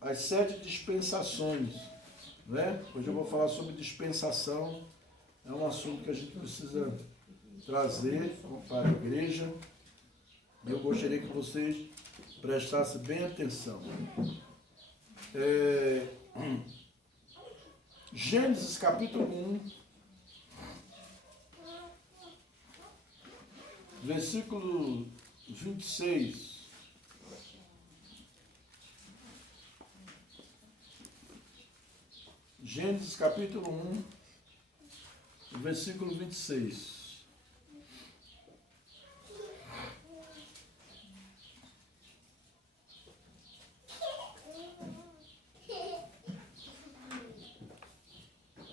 as 7 dispensações, né? Hoje eu vou falar sobre dispensação, é um assunto que a gente precisa trazer para a igreja, e eu gostaria que vocês prestassem bem atenção. Gênesis capítulo 1, versículo 26. Gênesis capítulo 1, versículo 26.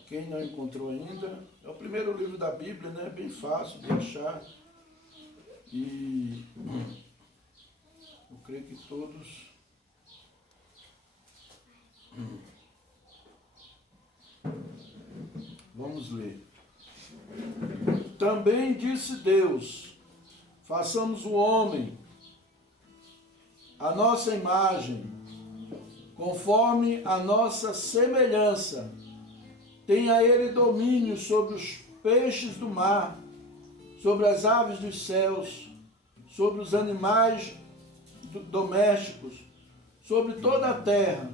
Quem não encontrou ainda, é o primeiro livro da Bíblia, né? É bem fácil de achar. E eu creio que todos vamos ler. Também disse Deus: façamos o homem à nossa imagem, conforme a nossa semelhança. Tenha ele domínio sobre os peixes do mar, sobre as aves dos céus, sobre os animais domésticos, sobre toda a terra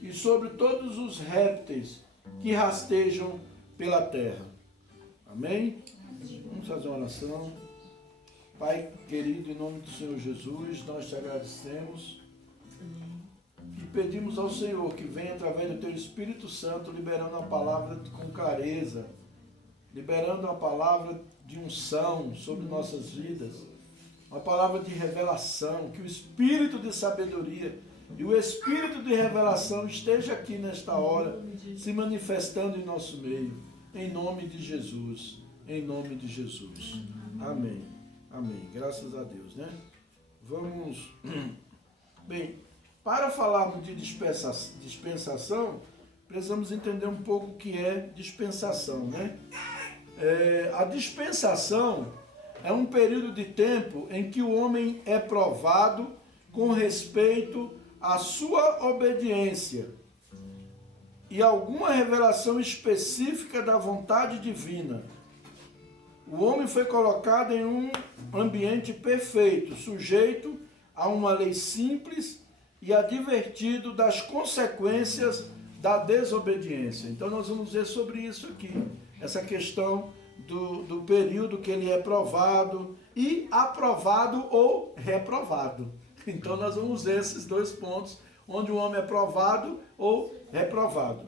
e sobre todos os répteis que rastejam pela terra. Amém? Vamos fazer uma oração. Pai querido, em nome do Senhor Jesus, nós te agradecemos e pedimos ao Senhor que venha através do teu Espírito Santo liberando a palavra com clareza, liberando a palavra de unção sobre nossas vidas, uma palavra de revelação, que o Espírito de sabedoria e o Espírito de revelação esteja aqui nesta hora, se manifestando em nosso meio, em nome de Jesus, em nome de Jesus. Amém, amém, graças a Deus, né? Vamos, bem, para falarmos de dispensação, precisamos entender um pouco o que é dispensação, né? A dispensação é um período de tempo em que o homem é provado com respeito à sua obediência e alguma revelação específica da vontade divina. O homem foi colocado em um ambiente perfeito, sujeito a uma lei simples e advertido das consequências da desobediência. Então nós vamos ver sobre isso aqui, essa questão do período que ele é provado e aprovado ou reprovado. Então nós vamos ver esses dois pontos, onde o homem é provado ou reprovado.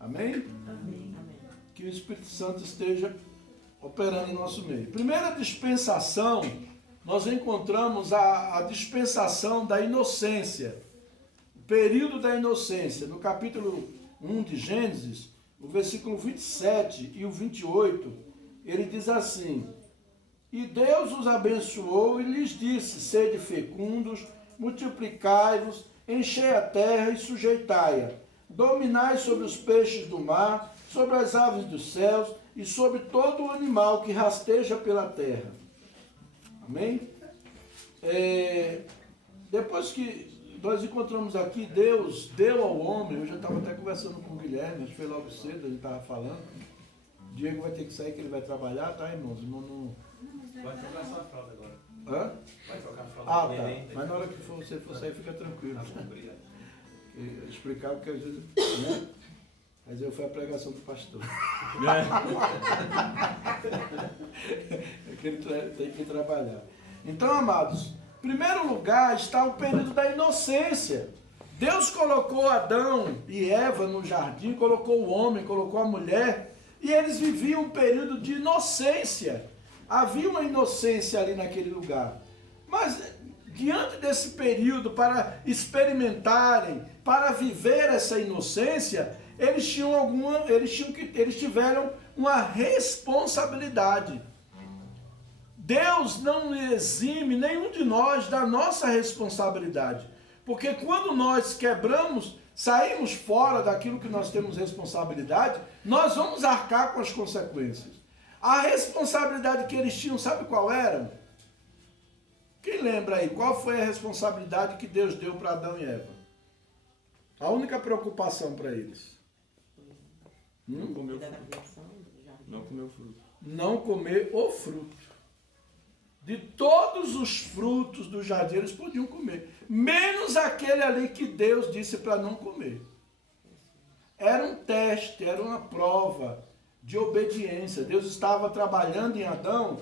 Amém? Amém. Que o Espírito Santo esteja operando em nosso meio. Primeira dispensação, nós encontramos a dispensação da inocência, o período da inocência. No capítulo 1 de Gênesis, o versículo 27 e o 28, ele diz assim: e Deus os abençoou e lhes disse: sede fecundos, multiplicai-vos, enchei a terra e sujeitai-a, dominai sobre os peixes do mar, sobre as aves dos céus e sobre todo o animal que rasteja pela terra. Amém? Depois que nós encontramos aqui, Deus deu ao homem, eu já estava até conversando com o Guilherme, a gente foi logo cedo, a gente estava falando, Diego vai ter que sair, que ele vai trabalhar, tá, irmãos? Irmão não... Vai trocar sua fralda agora. Hã? Vai trocar a fralda. Ah, tá. Mas na hora que você for sair, fica tranquilo. Tá bom, obrigado. Explicar porque às vezes, né? Mas eu fui a pregação do pastor. É que ele tem que trabalhar. Então, amados, em primeiro lugar está o período da inocência. Deus colocou Adão e Eva no jardim, colocou o homem, colocou a mulher, e eles viviam um período de inocência. Havia uma inocência ali naquele lugar. Mas, diante desse período, para experimentarem, para viver essa inocência, eles tiveram uma responsabilidade. Deus não exime nenhum de nós da nossa responsabilidade. Porque quando nós quebramos, saímos fora daquilo que nós temos responsabilidade, nós vamos arcar com as consequências. A responsabilidade que eles tinham, sabe qual era? Quem lembra aí? Qual foi a responsabilidade que Deus deu para Adão e Eva? A única preocupação para eles? Não comeu fruto. Não comeu fruto. Não comer o fruto. De todos os frutos do jardim eles podiam comer, menos aquele ali que Deus disse para não comer. Era um teste, era uma prova de obediência. Deus estava trabalhando em Adão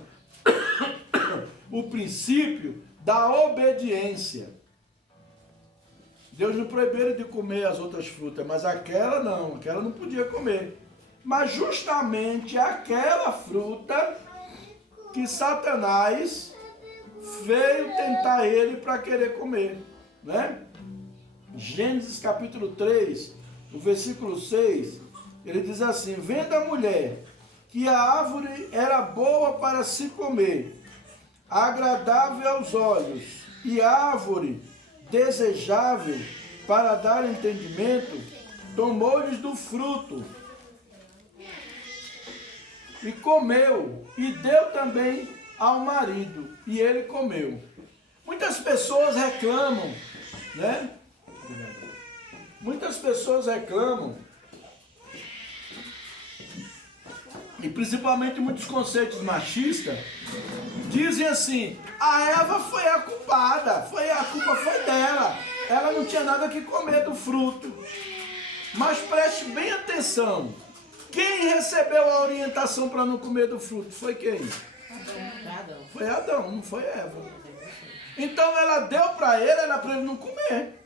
o princípio da obediência. Deus não proibiu de comer as outras frutas, mas aquela não podia comer. Mas justamente aquela fruta que Satanás veio tentar ele para querer comer, né? Gênesis capítulo 3, o versículo 6, ele diz assim: vendo a mulher que a árvore era boa para se comer, agradável aos olhos, e árvore desejável para dar entendimento, tomou-lhes do fruto e comeu, e deu também ao marido, e ele comeu. Muitas pessoas reclamam, né? Muitas pessoas reclamam, e principalmente muitos conceitos machistas, dizem assim: a Eva foi a culpada, a culpa foi dela, ela não tinha nada que comer do fruto. Mas preste bem atenção, quem recebeu a orientação para não comer do fruto foi quem? Adão. Foi Adão, não foi Eva. Então ela deu para ele, era para ele não comer,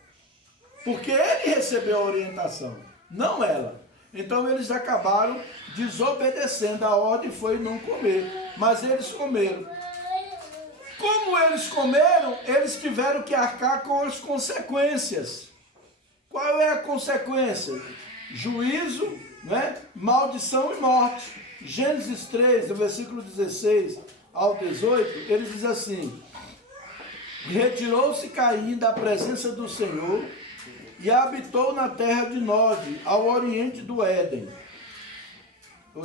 porque ele recebeu a orientação, não ela. Então eles acabaram desobedecendo, a ordem foi não comer, mas eles comeram. Como eles comeram, eles tiveram que arcar com as consequências. Qual é a consequência? Juízo, né? Maldição e morte. Gênesis 3, do versículo 16 ao 18, ele diz assim: retirou-se Caim da presença do Senhor e habitou na terra de Nod, ao oriente do Éden.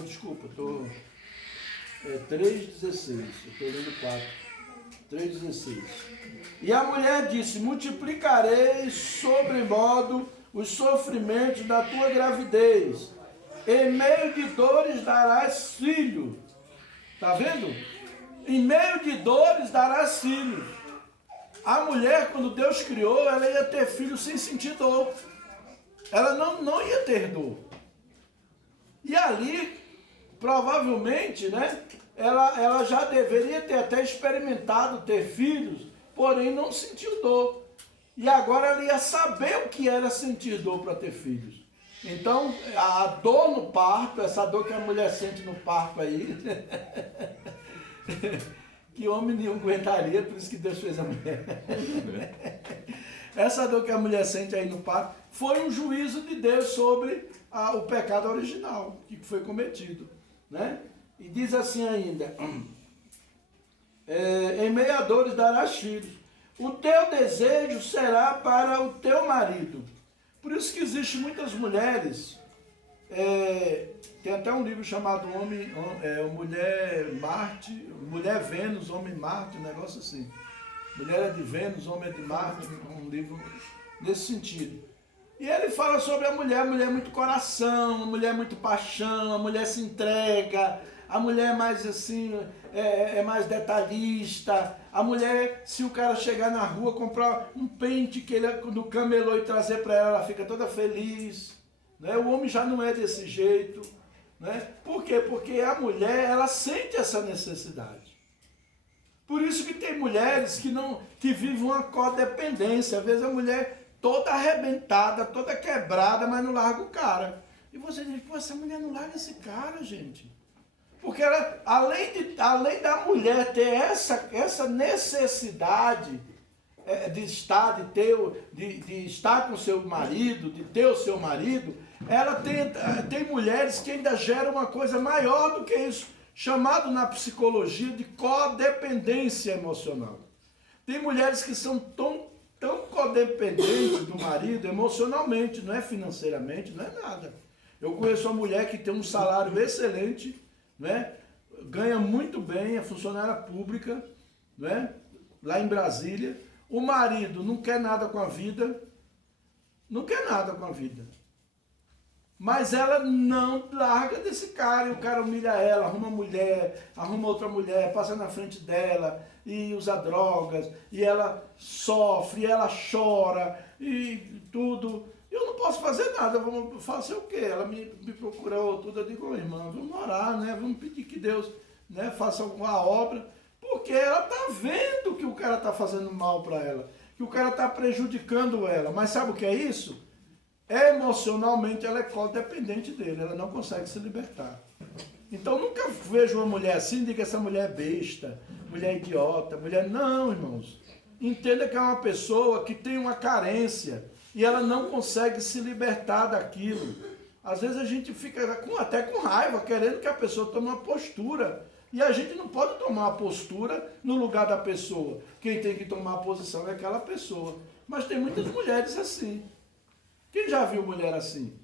Desculpa, 3,16, eu estou lendo 4. 3,16. E a mulher disse: multiplicarei sobremodo os sofrimentos da tua gravidez, em meio de dores darás filho. Está vendo? Em meio de dores darás filho. A mulher, quando Deus criou, ela ia ter filho sem sentir dor. Ela não ia ter dor. E ali, provavelmente, né, ela já deveria ter até experimentado ter filhos, porém não sentiu dor. E agora ela ia saber o que era sentir dor para ter filhos. Então, a dor no parto, essa dor que a mulher sente no parto aí, que homem nenhum aguentaria, por isso que Deus fez a mulher. Essa dor que a mulher sente aí no parto foi um juízo de Deus sobre o pecado original que foi cometido, né? E diz assim ainda: em meio a dores darás filhos, o teu desejo será para o teu marido. Por isso que existem muitas mulheres, tem até um livro chamado Mulher Marte, Mulher Vênus, Homem Marte, um negócio assim. Mulher é de Vênus, Homem é de Marte, um livro nesse sentido. E ele fala sobre a mulher muito coração, a mulher muito paixão, a mulher se entrega, a mulher mais assim, é mais detalhista. A mulher, se o cara chegar na rua, comprar um pente que ele do camelô e trazer para ela, ela fica toda feliz, né? O homem já não é desse jeito, né? Por quê? Porque a mulher, ela sente essa necessidade. Por isso que tem mulheres que vivem uma codependência. Às vezes a mulher toda arrebentada, toda quebrada, mas não larga o cara. E você diz: pô, essa mulher não larga esse cara, gente. Porque ela, além da mulher ter essa necessidade de estar com o seu marido, de ter o seu marido, ela tem mulheres que ainda geram uma coisa maior do que isso, chamado na psicologia de codependência emocional. Tem mulheres que são tão codependentes do marido emocionalmente, não é financeiramente, não é nada. Eu conheço uma mulher que tem um salário excelente, né? Ganha muito bem, é funcionária pública, né? lá em Brasília, o marido não quer nada com a vida, mas ela não larga desse cara, e o cara humilha ela, arruma mulher, arruma outra mulher, passa na frente dela, e usa drogas, e ela sofre, e ela chora, e tudo. Eu não posso fazer nada, vamos fazer o quê? Ela me procurou tudo, eu digo, irmã, vamos orar, né? Vamos pedir que Deus, né, faça alguma obra, porque ela está vendo que o cara está fazendo mal para ela, que o cara está prejudicando ela. Mas sabe o que é isso? Emocionalmente ela é codependente dele, ela não consegue se libertar. Então nunca vejo uma mulher assim e diga que essa mulher é besta, mulher idiota, mulher... Não, irmãos. Entenda que é uma pessoa que tem uma carência e ela não consegue se libertar daquilo. Às vezes a gente fica até com raiva, querendo que a pessoa tome uma postura. E a gente não pode tomar uma postura no lugar da pessoa. Quem tem que tomar a posição é aquela pessoa. Mas tem muitas mulheres assim. Quem já viu mulher assim?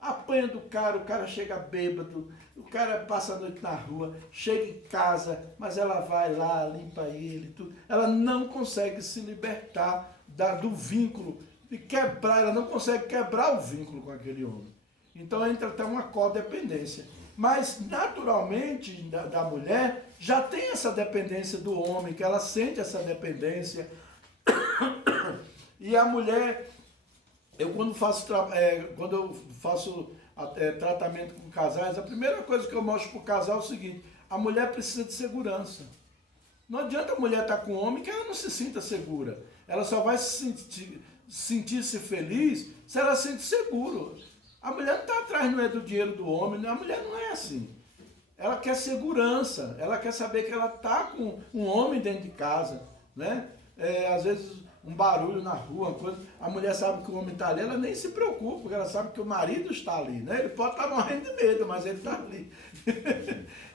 Apanha do cara, o cara chega bêbado, o cara passa a noite na rua, chega em casa, mas ela vai lá, limpa ele, tudo. Ela não consegue se libertar do vínculo, de quebrar, ela não consegue quebrar o vínculo com aquele homem. Então entra até uma codependência. Mas naturalmente da mulher já tem essa dependência do homem, que ela sente essa dependência. E a mulher... quando eu faço tratamento com casais, a primeira coisa que eu mostro para o casal é o seguinte: a mulher precisa de segurança. Não adianta a mulher estar com o homem que ela não se sinta segura. Ela só vai sentir-se feliz se ela se sente seguro. A mulher não está atrás, não é do dinheiro do homem, né? A mulher não é assim. Ela quer segurança, ela quer saber que ela está com um homem dentro de casa, né? Às vezes um barulho na rua, uma coisa, a mulher sabe que o homem está ali, ela nem se preocupa, porque ela sabe que o marido está ali, né? Ele pode estar morrendo de medo, mas ele está ali.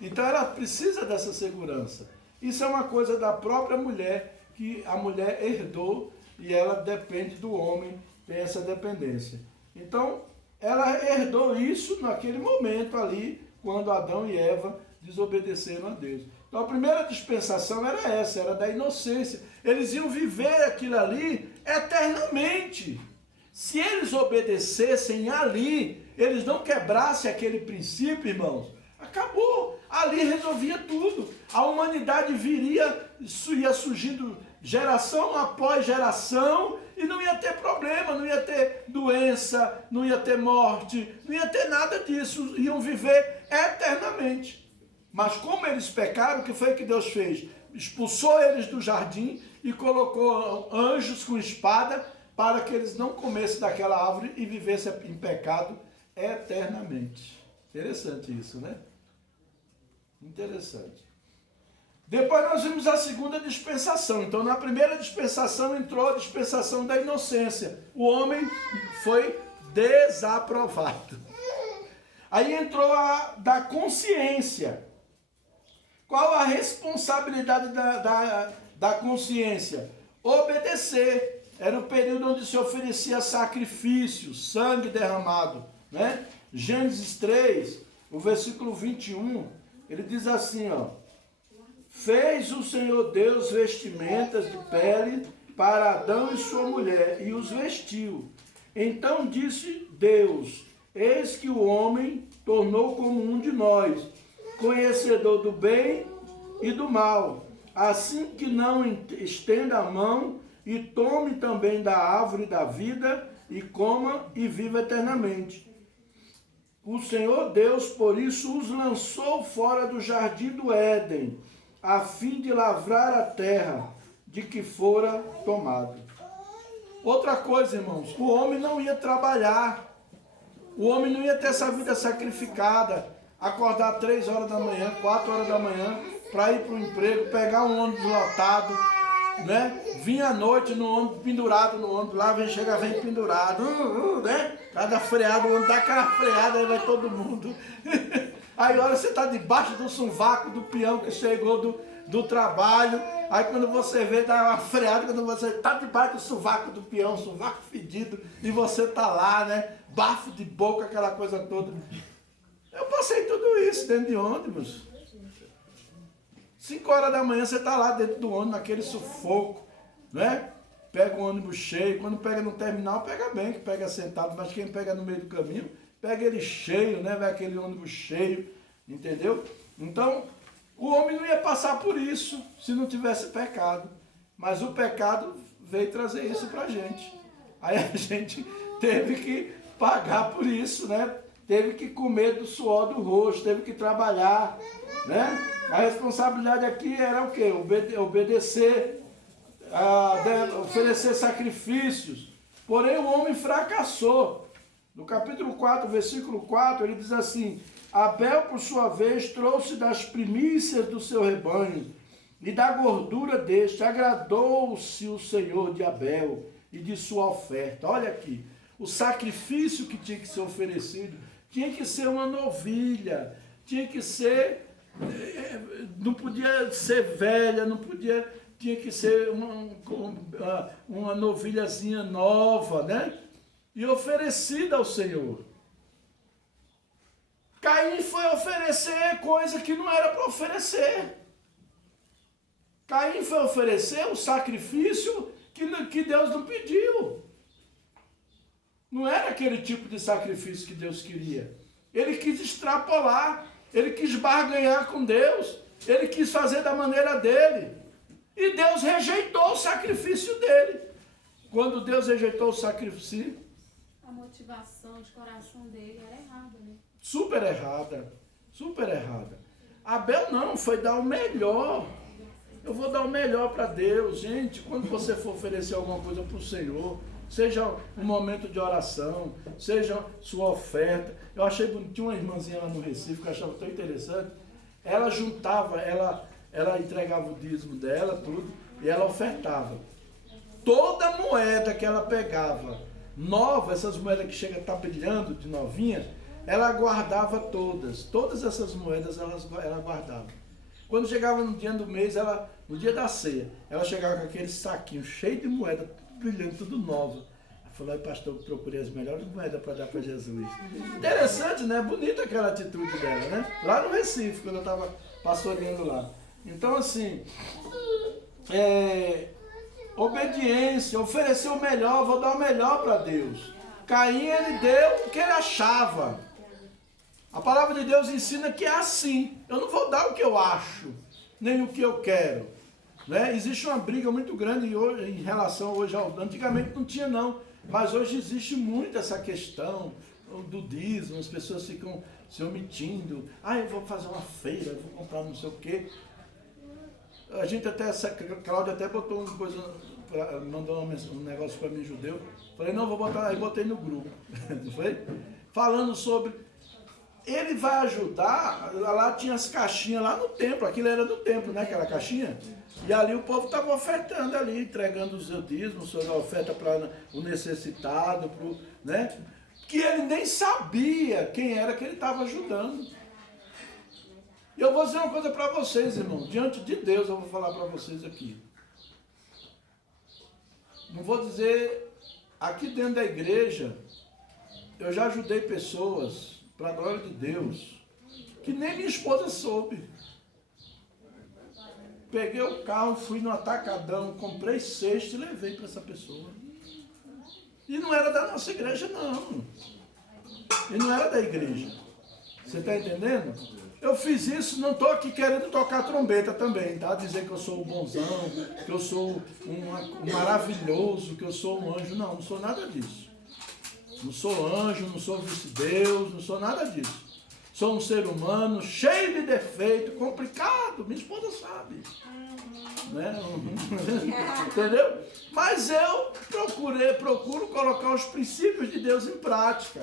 Então ela precisa dessa segurança. Isso é uma coisa da própria mulher, que a mulher herdou e ela depende do homem, tem essa dependência. Então, ela herdou isso naquele momento ali, quando Adão e Eva desobedeceram a Deus. Então a primeira dispensação era essa, era da inocência. Eles iam viver aquilo ali eternamente. Se eles obedecessem ali, eles não quebrassem aquele princípio, irmãos, acabou. Ali resolvia tudo. A humanidade ia surgindo geração após geração e não ia ter problema, não ia ter doença, não ia ter morte, não ia ter nada disso. Iam viver eternamente. Mas como eles pecaram, o que foi que Deus fez? Expulsou eles do jardim e colocou anjos com espada para que eles não comessem daquela árvore e vivessem em pecado eternamente. Interessante isso, né? Interessante. Depois nós vimos a segunda dispensação. Então na primeira dispensação entrou a dispensação da inocência. O homem foi desaprovado. Aí entrou a da consciência. Qual a responsabilidade da consciência? Obedecer. Era o período onde se oferecia sacrifício, sangue derramado, né? Gênesis 3, o versículo 21, ele diz assim, ó: fez o Senhor Deus vestimentas de pele para Adão e sua mulher, e os vestiu. Então disse Deus: eis que o homem tornou como um de nós, conhecedor do bem e do mal, assim que não estenda a mão e tome também da árvore da vida e coma e viva eternamente. O Senhor Deus, por isso, os lançou fora do jardim do Éden, a fim de lavrar a terra de que fora tomado. Outra coisa, irmãos, o homem não ia trabalhar, o homem não ia ter essa vida sacrificada, acordar 3 horas da manhã, 4 horas da manhã, para ir para o emprego, pegar um ônibus lotado, né? Vir à noite no ônibus, pendurado no ônibus, lá vem pendurado, né? Cada freada, o ônibus dá aquela freada, aí vai todo mundo. Aí olha, você está debaixo do sovaco do peão que chegou do trabalho, aí quando você vê, dá uma freada, quando você está debaixo do sovaco do peão, sovaco fedido, e você está lá, né? Bafo de boca, aquela coisa toda. Eu passei tudo isso dentro de ônibus. 5 horas da manhã você está lá dentro do ônibus, naquele sufoco, né? Pega o ônibus cheio, quando pega no terminal, pega bem, que pega sentado, mas quem pega no meio do caminho, pega ele cheio, né? Vai aquele ônibus cheio, entendeu? Então, o homem não ia passar por isso se não tivesse pecado, mas o pecado veio trazer isso pra gente. Aí a gente teve que pagar por isso, né? Teve que comer do suor do rosto, teve que trabalhar, né? A responsabilidade aqui era o quê? Obedecer, oferecer sacrifícios. Porém, o homem fracassou. No capítulo 4, versículo 4, ele diz assim: Abel, por sua vez, trouxe das primícias do seu rebanho e da gordura deste. Agradou-se o Senhor de Abel e de sua oferta. Olha aqui, o sacrifício que tinha que ser oferecido tinha que ser uma novilha, tinha que ser, não podia ser velha, não podia, tinha que ser uma novilhazinha nova, né? E oferecida ao Senhor. Caim foi oferecer coisa que não era para oferecer. Caim foi oferecer o sacrifício que Deus não pediu. Não era aquele tipo de sacrifício que Deus queria. Ele quis extrapolar, ele quis barganhar com Deus, ele quis fazer da maneira dele. E Deus rejeitou o sacrifício dele. Quando Deus rejeitou o sacrifício, a motivação de coração dele era errada, né? Super errada, super errada. Abel não, foi dar o melhor. Eu vou dar o melhor para Deus. Gente, quando você for oferecer alguma coisa para o Senhor, seja um momento de oração, seja sua oferta. Eu achei bonito, tinha uma irmãzinha lá no Recife que eu achava tão interessante. Ela juntava, ela entregava o dízimo dela, tudo, e ela ofertava. Toda moeda que ela pegava, nova, essas moedas que chegam a estar brilhando de novinha, ela guardava todas essas moedas ela guardava. Quando chegava no dia do mês, no dia da ceia, ela chegava com aquele saquinho cheio de moeda, tudo brilhando, tudo nova. Ela falou: pastor, eu procurei as melhores moedas para dar para Jesus. Interessante, né? Bonita aquela atitude dela, né? Lá no Recife, quando eu estava pastoreando lá. Então, assim, obediência, oferecer o melhor, vou dar o melhor para Deus. Caim, ele deu o que ele achava. A palavra de Deus ensina que é assim. Eu não vou dar o que eu acho, nem o que eu quero. Né? Existe uma briga muito grande hoje, em relação hoje ao... Antigamente não tinha não, mas hoje existe muito essa questão do dízimo. As pessoas ficam se omitindo. Eu vou fazer uma feira, eu vou comprar não sei o quê. A gente até, Cláudia até botou uma coisa, mandou um negócio para mim, judeu. Falei, não, vou botar, aí botei no grupo. Não foi? Falando sobre... Ele vai ajudar, lá tinha as caixinhas lá no templo, aquilo era do templo, né, aquela caixinha? E ali o povo estava ofertando ali, entregando os seus dízimos, a oferta para o necessitado, né? Que ele nem sabia quem era que ele estava ajudando. E eu vou dizer uma coisa para vocês, irmão, diante de Deus eu vou falar para vocês aqui. Não vou dizer, aqui dentro da igreja, eu já ajudei pessoas... para a glória de Deus, que nem minha esposa soube. Peguei o carro, fui no atacadão, comprei cesto e levei para essa pessoa. E não era da nossa igreja, não. E não era da igreja. Você está entendendo? Eu fiz isso, não estou aqui querendo tocar trombeta também, tá? Dizer que eu sou o bonzão, que eu sou um maravilhoso, que eu sou um anjo. Não sou nada disso. Não sou anjo, não sou vice-deus, não sou nada disso. Sou um ser humano cheio de defeito, complicado, minha esposa sabe. Né? Entendeu? Mas eu procuro colocar os princípios de Deus em prática.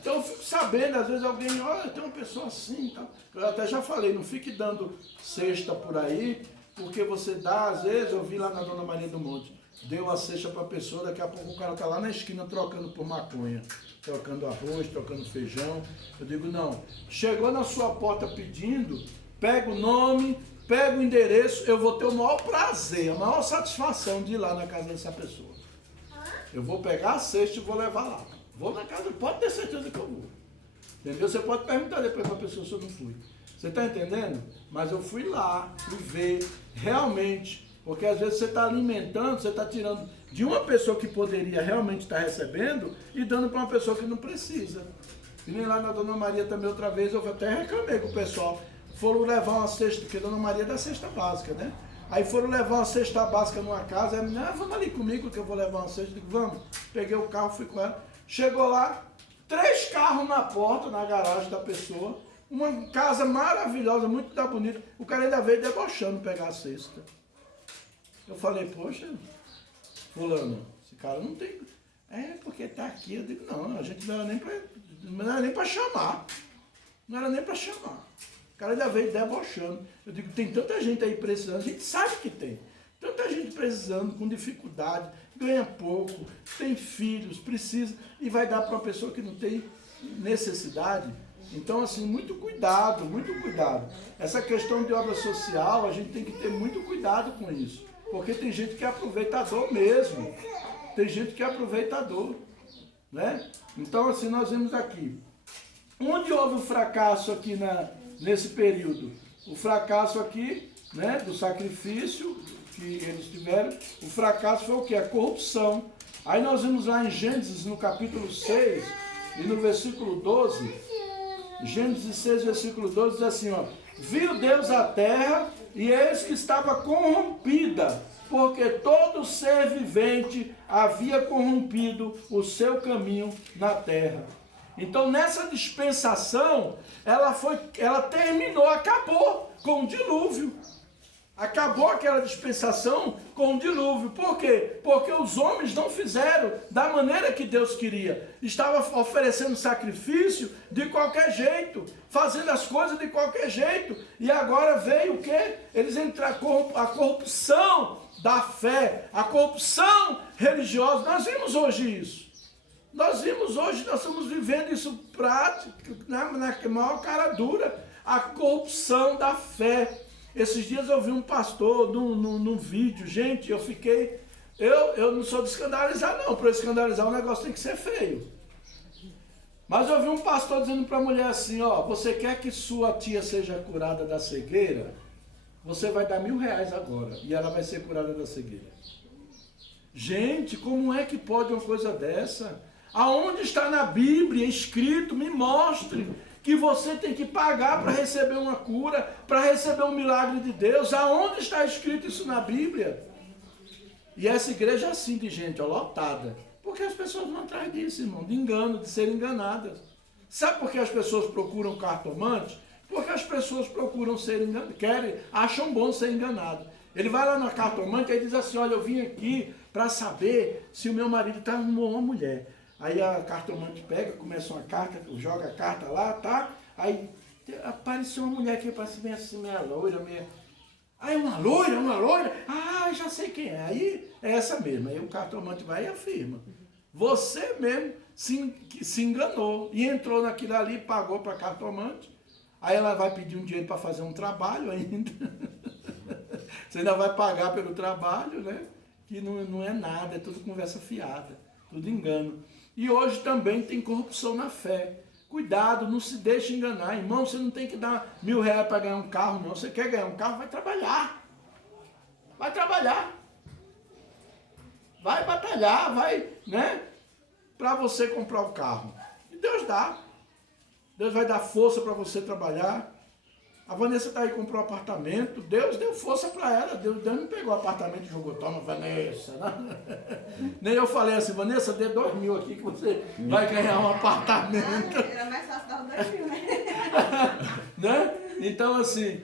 Então eu fico sabendo, às vezes alguém, olha, tem uma pessoa assim, tá? Eu até já falei, não fique dando cesta por aí, porque você dá, às vezes, eu vi lá na Dona Maria do Monte, deu a cesta para a pessoa, daqui a pouco o cara está lá na esquina trocando por maconha, trocando arroz, trocando feijão. Eu digo, não, chegou na sua porta pedindo, pega o nome, pega o endereço, eu vou ter o maior prazer, a maior satisfação de ir lá na casa dessa pessoa. Eu vou pegar a cesta e vou levar lá. Vou na casa, pode ter certeza que eu vou. Entendeu? Você pode perguntar depois para a pessoa se eu não fui. Você está entendendo? Mas eu fui lá, fui ver, realmente, porque às vezes você está alimentando, você está tirando de uma pessoa que poderia realmente estar recebendo e dando para uma pessoa que não precisa. E nem lá na Dona Maria também outra vez, eu até reclamei com o pessoal. Foram levar uma cesta, porque a Dona Maria é da cesta básica, né? Aí foram levar uma cesta básica numa casa, aí a menina, vamos ali comigo que eu vou levar uma cesta. Eu digo, vamos. Peguei o carro, fui com ela. Chegou lá, 3 carros na porta, na garagem da pessoa. Uma casa maravilhosa, muito bonita. O cara ainda veio debochando pegar a cesta. Eu falei, poxa, fulano, esse cara não tem... porque tá aqui. Eu digo, não, a gente não era nem para chamar. Não era nem para chamar. O cara ainda veio debochando. Eu digo, tem tanta gente aí precisando, a gente sabe que tem. Tanta gente precisando, com dificuldade, ganha pouco, tem filhos, precisa, e vai dar para uma pessoa que não tem necessidade. Então, assim, muito cuidado, muito cuidado. Essa questão de obra social, a gente tem que ter muito cuidado com isso. Porque tem gente que é aproveitador mesmo. Tem gente que é aproveitador, né? Então, assim, nós vemos aqui. Onde houve o fracasso aqui nesse período? O fracasso aqui, né, do sacrifício que eles tiveram, o fracasso foi o quê? A corrupção. Aí nós vemos lá em Gênesis, no capítulo 6, e no versículo 12, Gênesis 6, versículo 12, diz assim, ó, viu Deus a terra, e eis que estava corrompida, porque todo ser vivente havia corrompido o seu caminho na terra. Então, nessa dispensação, ela terminou, acabou com o dilúvio. Acabou aquela dispensação com o dilúvio. Por quê? Porque os homens não fizeram da maneira que Deus queria. Estava oferecendo sacrifício de qualquer jeito, fazendo as coisas de qualquer jeito. E agora veio o quê? Eles entraram a corrupção da fé, a corrupção religiosa. Nós vimos hoje isso. Nós estamos vivendo isso prático, na maior cara dura, a corrupção da fé. Esses dias eu vi um pastor num vídeo, gente, eu fiquei, eu não sou de escandalizar não, para escandalizar o negócio tem que ser feio. Mas eu vi um pastor dizendo para a mulher assim, ó, você quer que sua tia seja curada da cegueira? Você vai dar R$1.000 agora e ela vai ser curada da cegueira. Gente, como é que pode uma coisa dessa? Aonde está na Bíblia escrito, me mostre que você tem que pagar para receber uma cura, para receber um milagre de Deus. Aonde está escrito isso na Bíblia? E essa igreja é assim de gente, ó, lotada. Porque as pessoas vão atrás disso, irmão, de engano, de serem enganadas. Sabe por que as pessoas procuram cartomante? Porque as pessoas procuram ser enganadas, acham bom ser enganado. Ele vai lá na cartomante e diz assim, olha, eu vim aqui para saber se o meu marido está com uma mulher. Aí a cartomante pega, começa uma carta, joga a carta lá, tá? Aí apareceu uma mulher que parece bem assim, meia loira, meia... Ah, é uma loira? Ah, já sei quem é. Aí é essa mesmo. Aí o cartomante vai e afirma. Você mesmo se enganou e entrou naquilo ali e pagou para a cartomante. Aí ela vai pedir um dinheiro para fazer um trabalho ainda. Você ainda vai pagar pelo trabalho, né? Que não é nada, é tudo conversa fiada, tudo engano. E hoje também tem corrupção na fé. Cuidado, não se deixe enganar. Irmão, você não tem que dar R$1.000 para ganhar um carro, não. Você quer ganhar um carro, vai trabalhar. Vai trabalhar. Vai batalhar, vai, né? Para você comprar o carro. E Deus dá. Deus vai dar força para você trabalhar. A Vanessa está aí, comprou um apartamento. Deus deu força para ela. Deus não pegou o apartamento e jogou, toma, Vanessa. Né? Nem eu falei assim, Vanessa, dê 2.000 aqui que você vai ganhar um apartamento. Era mais fácil dar 2.000, né? Né? Então, assim,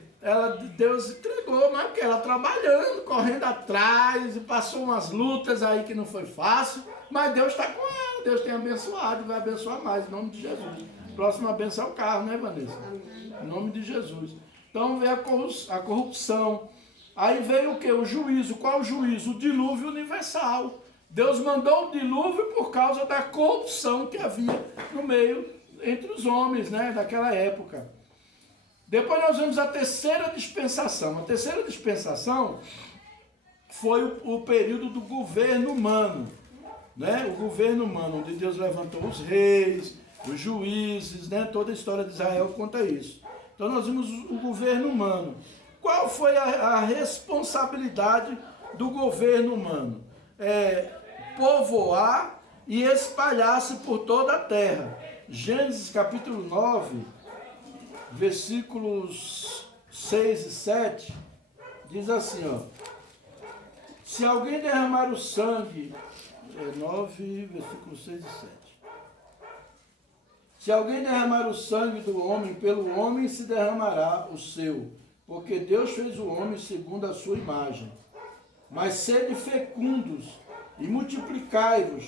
Deus entregou, mas porque ela trabalhando, correndo atrás, e passou umas lutas aí que não foi fácil, mas Deus está com ela. Deus tem abençoado e vai abençoar mais, em nome de Jesus. Próxima benção é o carro, né, Vanessa? Em nome de Jesus. Então veio a corrupção. Aí veio o quê? O juízo. Qual o juízo? O dilúvio universal. Deus mandou o dilúvio por causa da corrupção que havia no meio, entre os homens, né, daquela época. Depois nós vemos a terceira dispensação. A terceira dispensação foi o período do governo humano. Né? O governo humano, onde Deus levantou os reis, os juízes, né? Toda a história de Israel conta isso. Então nós vimos o governo humano. Qual foi a responsabilidade do governo humano? Povoar e espalhar-se por toda a terra. Gênesis capítulo 9, versículos 6 e 7, diz assim, ó. Se alguém derramar o sangue, 9, versículos 6 e 7. Se alguém derramar o sangue do homem, pelo homem se derramará o seu, porque Deus fez o homem segundo a sua imagem. Mas sede fecundos e multiplicai-vos,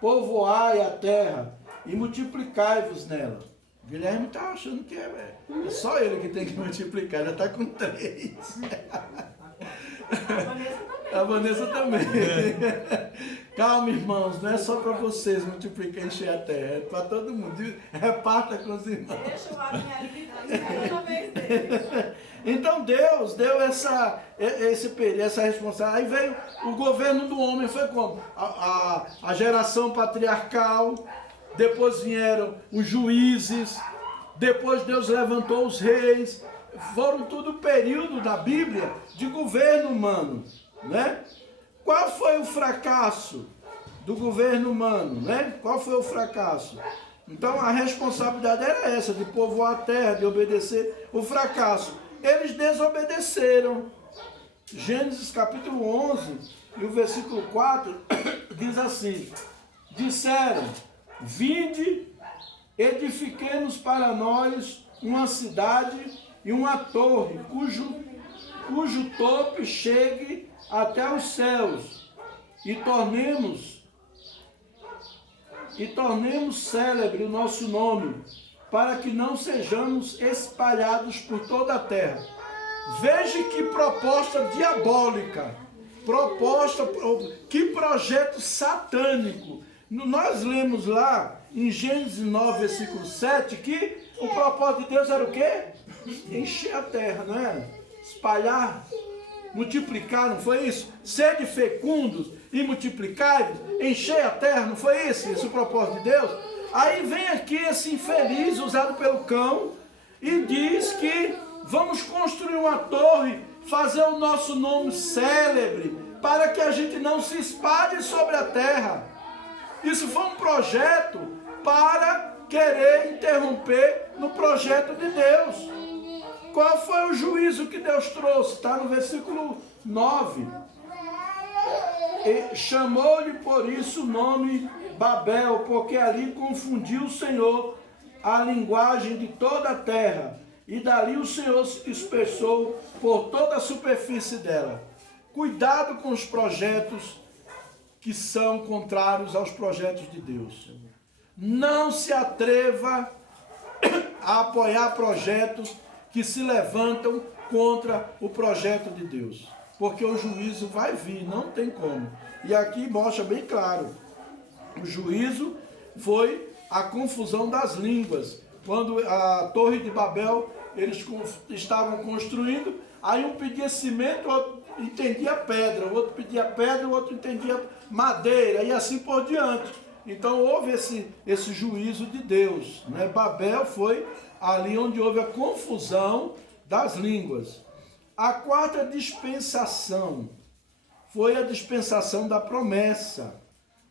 povoai a terra e multiplicai-vos nela. Guilherme está achando que é só ele que tem que multiplicar, já está com 3. A Vanessa também. Calma, irmãos, não é só para vocês multiplicar e encher a terra, é para todo mundo. Reparta com os irmãos. Deixa o homem ali, toda vez dele. Então Deus deu essa responsabilidade. Aí veio o governo do homem, foi como? A geração patriarcal, depois vieram os juízes, depois Deus levantou os reis. Foram tudo período da Bíblia de governo humano, né? Qual foi o fracasso do governo humano, né? Qual foi o fracasso? Então a responsabilidade era essa, de povoar a terra, de obedecer. O fracasso, eles desobedeceram. Gênesis capítulo 11 e o versículo 4 diz assim: disseram, vinde, edifiquemos para nós uma cidade e uma torre, cujo topo chegue até os céus, e tornemos célebre o nosso nome, para que não sejamos espalhados por toda a terra. Veja que proposta diabólica, que projeto satânico. Nós lemos lá em Gênesis 9, versículo 7, que o propósito de Deus era o quê? Encher a terra, não é? Espalhar, multiplicar, não foi isso? Sede fecundos e multiplicai, encher a terra, não foi isso? Esse é o propósito de Deus? Aí vem aqui esse infeliz usado pelo cão e diz que vamos construir uma torre, fazer o nosso nome célebre, para que a gente não se espalhe sobre a terra. Isso foi um projeto para querer interromper no projeto de Deus. Qual foi o juízo que Deus trouxe? Está no versículo 9. E chamou-lhe por isso o nome Babel, porque ali confundiu o Senhor a linguagem de toda a terra, e dali o Senhor se dispersou por toda a superfície dela. Cuidado com os projetos que são contrários aos projetos de Deus. Não se atreva a apoiar projetos que se levantam contra o projeto de Deus, porque o juízo vai vir, não tem como. E aqui mostra bem claro, o juízo foi a confusão das línguas. Quando a Torre de Babel, eles estavam construindo, aí um pedia cimento, o outro entendia pedra, o outro pedia pedra, o outro entendia madeira, e assim por diante. Então houve esse juízo de Deus, né? Babel foi ali onde houve a confusão das línguas. A quarta dispensação foi a dispensação da promessa.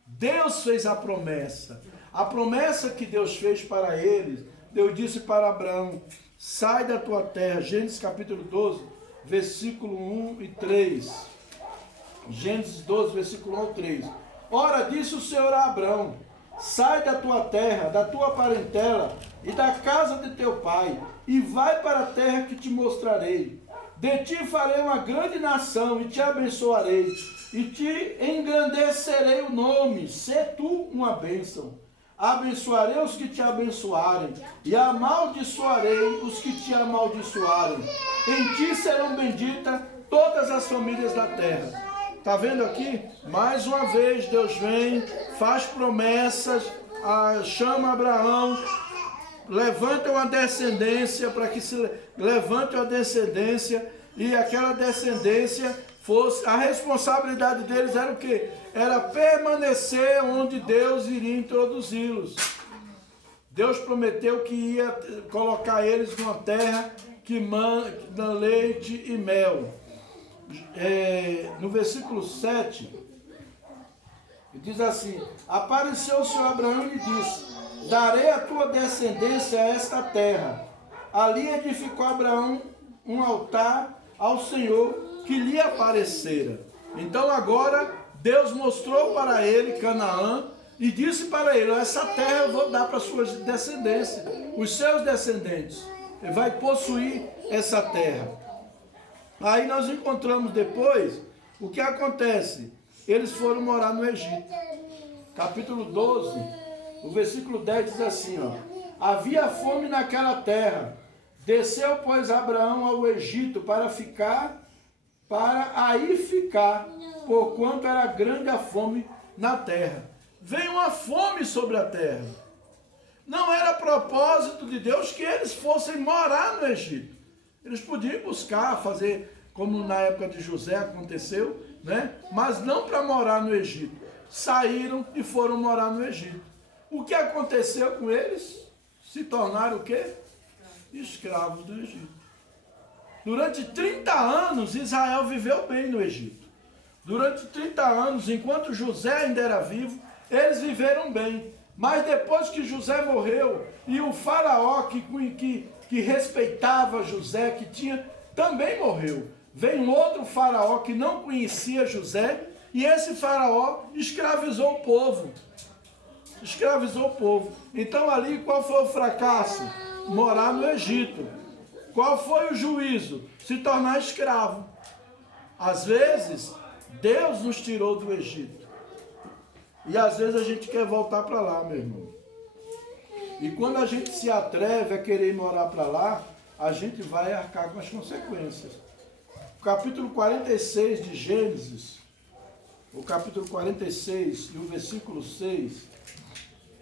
Deus fez a promessa. A promessa que Deus fez para eles, Deus disse para Abraão, sai da tua terra, Gênesis capítulo 12, versículo 1 e 3. Gênesis 12, versículo 1 ao 3. Ora, disse o Senhor a Abraão, sai da tua terra, da tua parentela e da casa de teu pai, e vai para a terra que te mostrarei. De ti farei uma grande nação, e te abençoarei, e te engrandecerei o nome, sê tu uma bênção. Abençoarei os que te abençoarem, e amaldiçoarei os que te amaldiçoarem. Em ti serão benditas todas as famílias da terra. Está vendo aqui? Mais uma vez Deus vem, faz promessas, chama Abraão, levanta uma descendência, para que se levante uma descendência, e aquela descendência fosse, a responsabilidade deles era o quê? Era permanecer onde Deus iria introduzi-los. Deus prometeu que ia colocar eles numa terra que manda leite e mel. No versículo 7, diz assim: apareceu o Senhor Abraão e lhe disse: darei a tua descendência a esta terra. Ali edificou Abraão um altar ao Senhor que lhe aparecera. Então agora Deus mostrou para ele Canaã e disse para ele: essa terra eu vou dar para suas descendências, os seus descendentes. Ele vai possuir essa terra. Aí nós encontramos depois o que acontece. Eles foram morar no Egito. Capítulo 12, o versículo 10 diz assim, ó: havia fome naquela terra. Desceu, pois, Abraão ao Egito para aí ficar, porquanto era grande a fome na terra. Veio uma fome sobre a terra. Não era propósito de Deus que eles fossem morar no Egito. Eles podiam buscar, fazer como na época de José aconteceu, né? Mas não para morar no Egito. Saíram e foram morar no Egito. O que aconteceu com eles? Se tornaram o quê? Escravos do Egito. Durante 30 anos, Israel viveu bem no Egito. Durante 30 anos, enquanto José ainda era vivo, eles viveram bem. Mas depois que José morreu, e o faraó que respeitava José, que tinha, também morreu. Veio um outro faraó que não conhecia José, e esse faraó escravizou o povo. Escravizou o povo. Então ali, qual foi o fracasso? Morar no Egito. Qual foi o juízo? Se tornar escravo. Às vezes, Deus nos tirou do Egito. E às vezes a gente quer voltar para lá, meu irmão. E quando a gente se atreve a querer morar para lá, a gente vai arcar com as consequências. O capítulo 46 de Gênesis, o capítulo 46 e o versículo 6,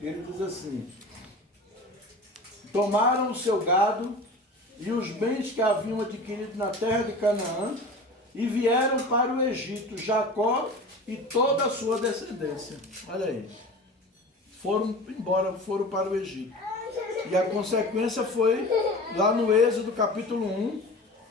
ele diz assim: tomaram o seu gado e os bens que haviam adquirido na terra de Canaã e vieram para o Egito, Jacó e toda a sua descendência. Olha aí. Foram embora, foram para o Egito. E a consequência foi, lá no Êxodo capítulo 1,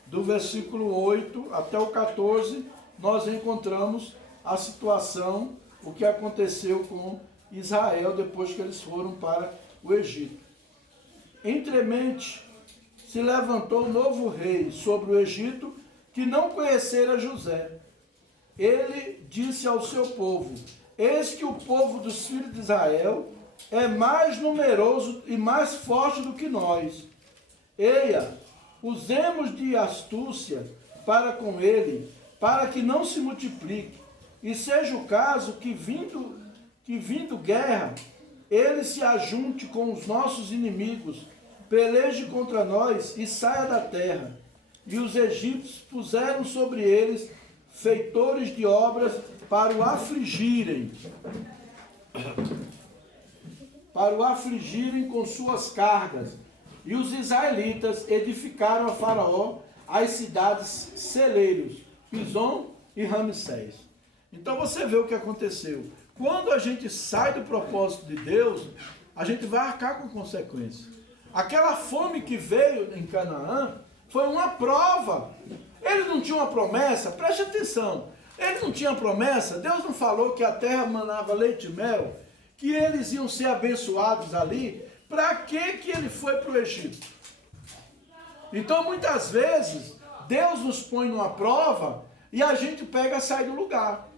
do versículo 8 até o 14, nós encontramos a situação, o que aconteceu com Israel depois que eles foram para o Egito. Entremente se levantou um novo rei sobre o Egito que não conhecera José. Ele disse ao seu povo: eis que o povo dos filhos de Israel é mais numeroso e mais forte do que nós. Eia, usemos de astúcia para com ele, para que não se multiplique, e seja o caso que vindo guerra, ele se ajunte com os nossos inimigos, peleje contra nós e saia da terra. E os egípcios puseram sobre eles feitores de obras para o afligirem com suas cargas. E os israelitas edificaram a Faraó as cidades celeiros, Pison e Ramsés. Então você vê o que aconteceu. Quando a gente sai do propósito de Deus, a gente vai arcar com consequências. Aquela fome que veio em Canaã foi uma prova. Eles não tinham uma promessa, preste atenção. Eles não tinham promessa, Deus não falou que a terra manava leite e mel, que eles iam ser abençoados ali. Para que ele foi para o Egito? Então muitas vezes Deus nos põe numa prova e a gente pega e sai do lugar.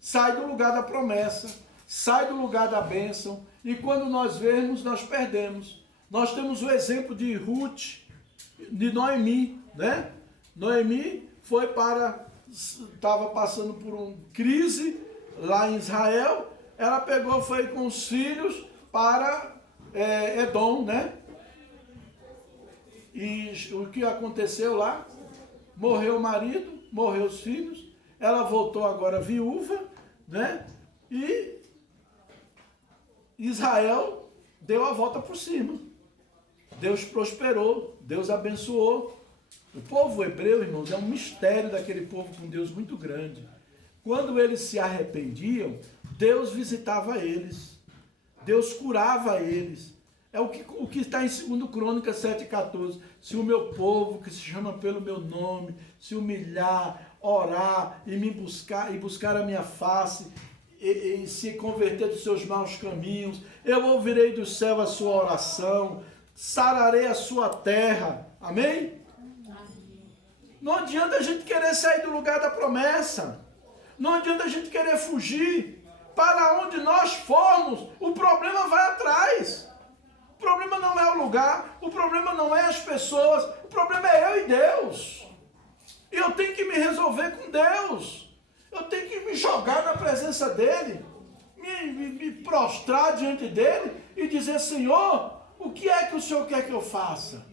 Sai do lugar da promessa, sai do lugar da bênção, e quando nós vemos, nós perdemos. Nós temos o exemplo de Ruth, de Noemi, né? Noemi estava passando por uma crise lá em Israel, ela pegou, foi com os filhos para Edom, né? E o que aconteceu lá? Morreu o marido, morreu os filhos, ela voltou agora viúva, né? E Israel deu a volta por cima. Deus prosperou, Deus abençoou. O povo hebreu, irmãos, é um mistério daquele povo com Deus muito grande. Quando eles se arrependiam, Deus visitava eles. Deus curava eles. É o que está em 2 Crônicas 7,14. Se o meu povo, que se chama pelo meu nome, se humilhar, orar e me buscar, e buscar a minha face, e se converter dos seus maus caminhos, eu ouvirei do céu a sua oração, sararei a sua terra. Amém? Não adianta a gente querer sair do lugar da promessa. Não adianta a gente querer fugir. Para onde nós formos, o problema vai atrás. O problema não é o lugar, o problema não é as pessoas, o problema é eu e Deus. E eu tenho que me resolver com Deus. Eu tenho que me jogar na presença dEle, me prostrar diante dEle e dizer, Senhor, o que é que o Senhor quer que eu faça?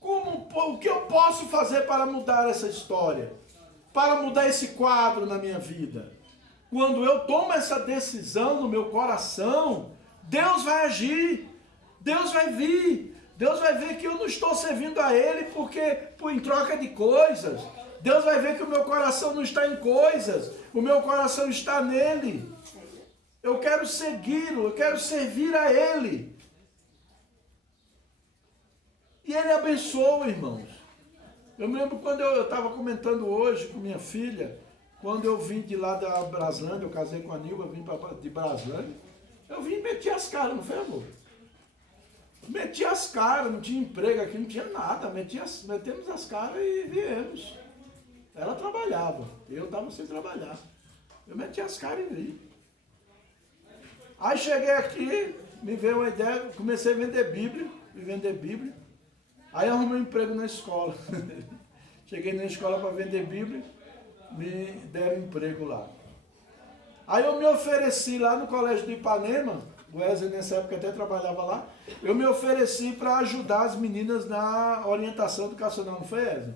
O que eu posso fazer para mudar essa história? Para mudar esse quadro na minha vida? Quando eu tomo essa decisão no meu coração, Deus vai agir. Deus vai vir, Deus vai ver que eu não estou servindo a Ele em troca de coisas. Deus vai ver que o meu coração não está em coisas, o meu coração está nele. Eu quero segui-lo, eu quero servir a Ele. E Ele abençoa, irmãos. Eu me lembro quando eu estava comentando hoje com minha filha, quando eu vim de lá da Braslândia, eu casei com a Nilva, vim de Braslândia, eu vim e meti as caras, não foi, amor? Meti as caras, não tinha emprego aqui, não tinha nada, metemos as caras e viemos. Ela trabalhava, eu estava sem trabalhar. Eu meti as caras e vim. Aí cheguei aqui, me veio uma ideia, comecei a vender Bíblia. Aí arrumei um emprego na escola. Cheguei na escola para vender Bíblia, me deram emprego lá. Aí eu me ofereci lá no Colégio do Ipanema, o Wesley nessa época até trabalhava lá, eu me ofereci para ajudar as meninas na orientação educacional, não foi, Wesley?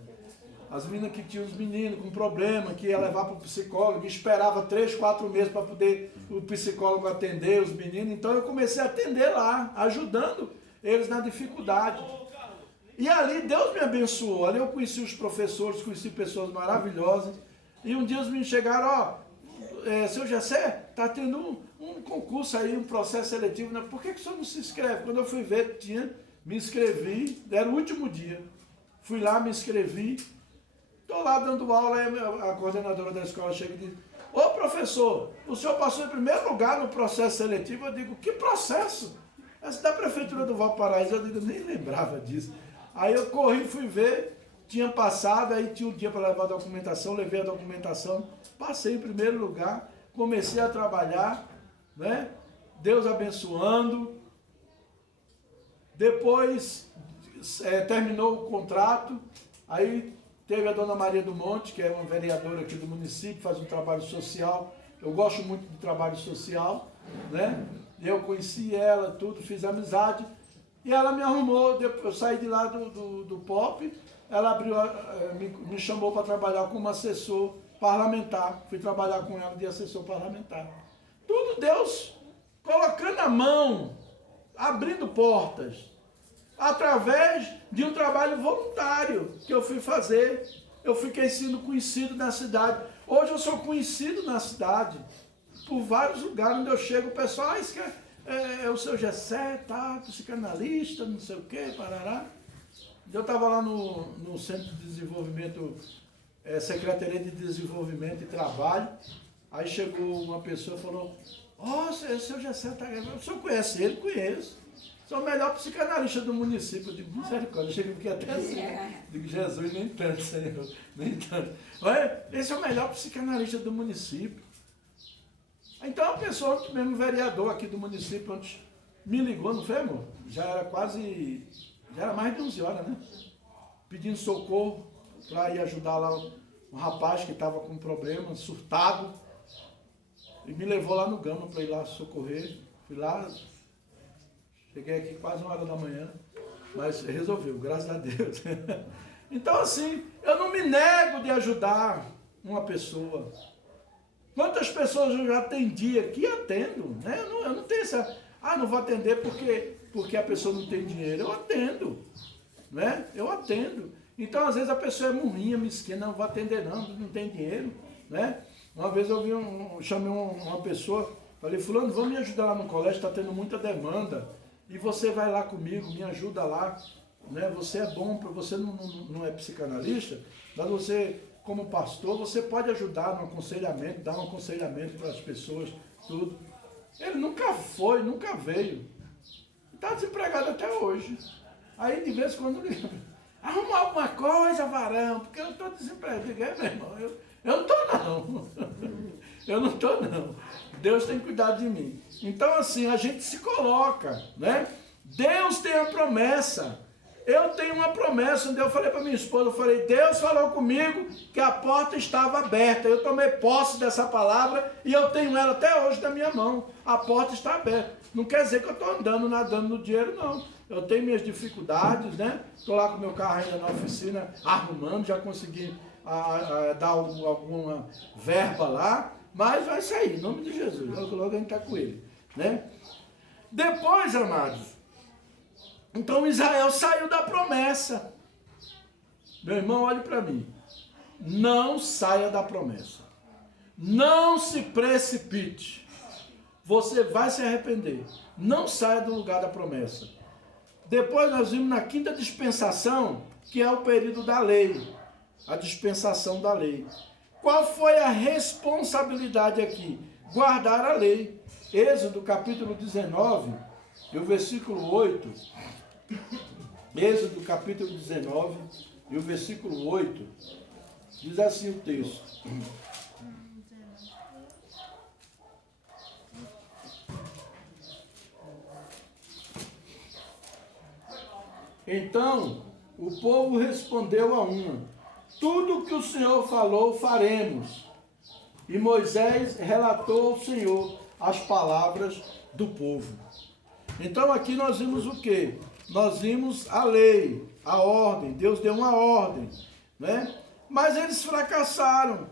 As meninas que tinham os meninos com problema, que ia levar para o psicólogo, esperava 3, 4 meses para poder o psicólogo atender os meninos, então eu comecei a atender lá, ajudando eles na dificuldade. E ali Deus me abençoou, ali eu conheci os professores, conheci pessoas maravilhosas, e um dia os meninos chegaram, seu Gessé, está tendo um concurso aí, um processo seletivo, né? Por que o senhor não se inscreve? Quando eu fui ver, me inscrevi, era o último dia. Fui lá, me inscrevi, estou lá dando aula, aí a coordenadora da escola chega e diz, ô professor, o senhor passou em primeiro lugar no processo seletivo? Eu digo, que processo? Essa da Prefeitura do Valparaíso, eu digo, nem lembrava disso. Aí eu corri, fui ver, tinha passado, aí tinha um dia para levar a documentação, levei a documentação, passei em primeiro lugar, comecei a trabalhar, né? Deus abençoando. Depois terminou o contrato, aí teve a dona Maria do Monte, que é uma vereadora aqui do município, faz um trabalho social. Eu gosto muito de trabalho social, né? Eu conheci ela, tudo, fiz amizade. E ela me arrumou, eu saí de lá do POP, ela abriu, me chamou para trabalhar como assessor parlamentar. Fui trabalhar com ela de assessor parlamentar. Tudo Deus colocando a mão, abrindo portas, através de um trabalho voluntário que eu fui fazer. Eu fiquei sendo conhecido na cidade. Hoje eu sou conhecido na cidade, por vários lugares onde eu chego, o pessoal, isso é o seu Gessé, tá, psicanalista, não sei o quê, parará. Eu estava lá no Centro de Desenvolvimento, Secretaria de Desenvolvimento e Trabalho, aí chegou uma pessoa e falou, o seu Gessé está gravando, o senhor conhece ele? Conheço. Sou o melhor psicanalista do município. Eu digo, misericórdia, eu chego aqui até assim. Digo, Jesus, nem tanto, Senhor, nem tanto. Olha, esse é o melhor psicanalista do município. Então a pessoa, mesmo vereador aqui do município, antes me ligou, não foi, amor? Já era mais de 11 horas, né? Pedindo socorro para ir ajudar lá um rapaz que estava com problema, surtado. E me levou lá no Gama para ir lá socorrer. Fui lá, cheguei aqui quase 1 hora da manhã, mas resolveu, graças a Deus. Então assim, eu não me nego de ajudar uma pessoa. Quantas pessoas eu já atendi aqui, atendo, né? Eu não tenho essa, não vou atender porque a pessoa não tem dinheiro. Eu atendo, né? Eu atendo. Então, às vezes, a pessoa é murrinha, mesquinha, não vou atender não tem dinheiro, né? Uma vez eu chamei uma pessoa, falei, fulano, vamos me ajudar lá no colégio, está tendo muita demanda. e você vai lá comigo, me ajuda lá, né? Você é bom, você não é psicanalista, mas você, como pastor, você pode ajudar no aconselhamento, dar um aconselhamento para as pessoas, tudo. Ele nunca foi, nunca veio. Está desempregado até hoje. Aí, de vez em quando, ele arruma alguma coisa, varão, porque eu estou desempregado. Eu digo, meu irmão, eu não estou, não. Eu não estou, não. Deus tem cuidado de mim. Então, assim, a gente se coloca, né? Deus tem a promessa. Eu tenho uma promessa, onde eu falei para minha esposa, eu falei, Deus falou comigo que a porta estava aberta. Eu tomei posse dessa palavra e eu tenho ela até hoje na minha mão. A porta está aberta. Não quer dizer que eu estou andando, nadando no dinheiro, não. Eu tenho minhas dificuldades, né? Estou lá com o meu carro ainda na oficina, arrumando, já consegui dar alguma verba lá, mas vai sair, em nome de Jesus. Logo, logo a gente está com ele, né? Depois, amados, então Israel saiu da promessa. Meu irmão, olhe para mim. Não saia da promessa. Não se precipite. Você vai se arrepender. Não saia do lugar da promessa. Depois nós vimos na quinta dispensação, que é o período da lei. A dispensação da lei. Qual foi a responsabilidade aqui? Guardar a lei. Êxodo capítulo 19, e o versículo 8. Êxodo capítulo 19, e o versículo 8. Diz assim o texto. Então, o povo respondeu a uma: tudo que o Senhor falou, faremos. E Moisés relatou ao Senhor as palavras do povo. Então, aqui nós vimos o quê? Nós vimos a lei, a ordem. Deus deu uma ordem, né? Mas eles fracassaram.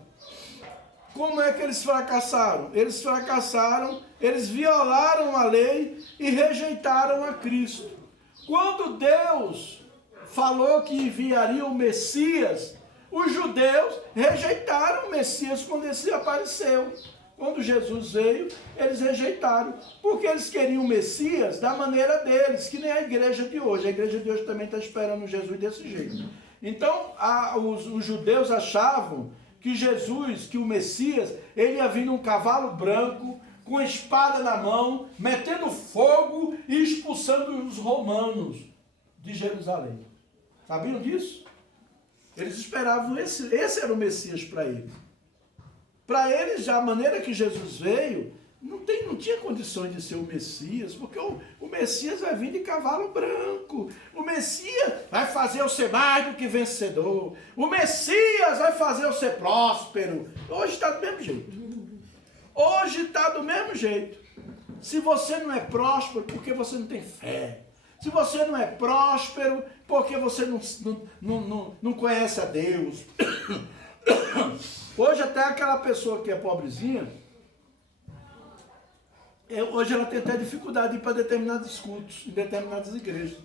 Como é que eles fracassaram? Eles fracassaram, eles violaram a lei e rejeitaram a Cristo. Quando Deus falou que enviaria o Messias, os judeus rejeitaram o Messias quando esse apareceu. Quando Jesus veio, eles rejeitaram, porque eles queriam o Messias da maneira deles, que nem a igreja de hoje. A igreja de hoje também está esperando Jesus desse jeito. Então, os judeus achavam que Jesus, que o Messias, ele ia vir num cavalo branco, com a espada na mão, metendo fogo e expulsando os romanos de Jerusalém. Sabiam disso? Eles esperavam, esse era o Messias para eles. Para eles, já a maneira que Jesus veio, não tinha condições de ser o Messias, porque o Messias vai vir de cavalo branco. O Messias vai fazer eu ser mais do que vencedor. O Messias vai fazer eu ser próspero. Hoje está do mesmo jeito. Hoje está do mesmo jeito. Se você não é próspero, porque você não tem fé. Se você não é próspero, porque você não conhece a Deus. Hoje até aquela pessoa que é pobrezinha, hoje ela tem até dificuldade de ir para determinados cultos, em determinadas igrejas.